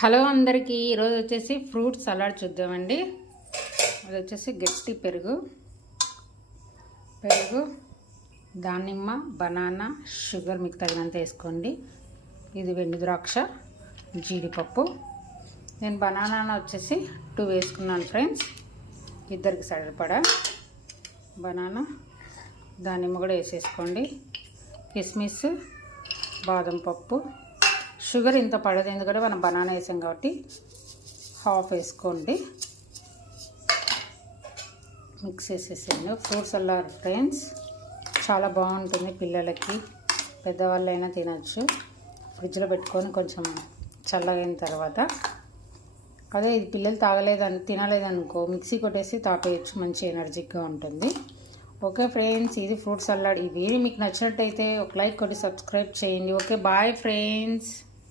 Hello అందరికీ ఈరోజు వచ్చేసి ఫ్రూట్ సలాడ్ చూద్దామండి. అది వచ్చేసి గట్టి పెరుగు దానిమ్మ, బనానా, షుగర్ మీకు తగినంత వేసుకోండి. ఇది వెండి ద్రాక్ష, జీడిపప్పు. నేను బనానా వచ్చేసి 2 వేసుకున్నాను ఫ్రెండ్స్, ఇద్దరికి సరిపడా. బనానా, దానిమ్మ కూడా వేసేసుకోండి. కిస్మిస్, బాదం పప్పు. షుగర్ ఇంత పడదు, ఎందుకంటే మనం బనానా వేసాం కాబట్టి హాఫ్ వేసుకోండి. మిక్స్ చేసేసాను. ఫ్రూట్ సలాడ్ ఫ్రెండ్స్ చాలా బాగుంటుంది, పిల్లలకి పెద్దవాళ్ళైనా తినచ్చు. ఫ్రిడ్జ్లో పెట్టుకొని కొంచెం చల్లగైన తర్వాత, అదే ఇది పిల్లలు తినలేదనుకో మిక్సీ కొట్టేసి తాపేయచ్చు, మంచి ఎనర్జిక్గా ఉంటుంది. ఓకే ఫ్రెండ్స్, ఇది ఫ్రూట్ సలాడ్. ఈ వీడియో మీకు నచ్చినట్టయితే ఒక లైక్ కొట్టి సబ్స్క్రైబ్ చేయండి. Okay, bye friends.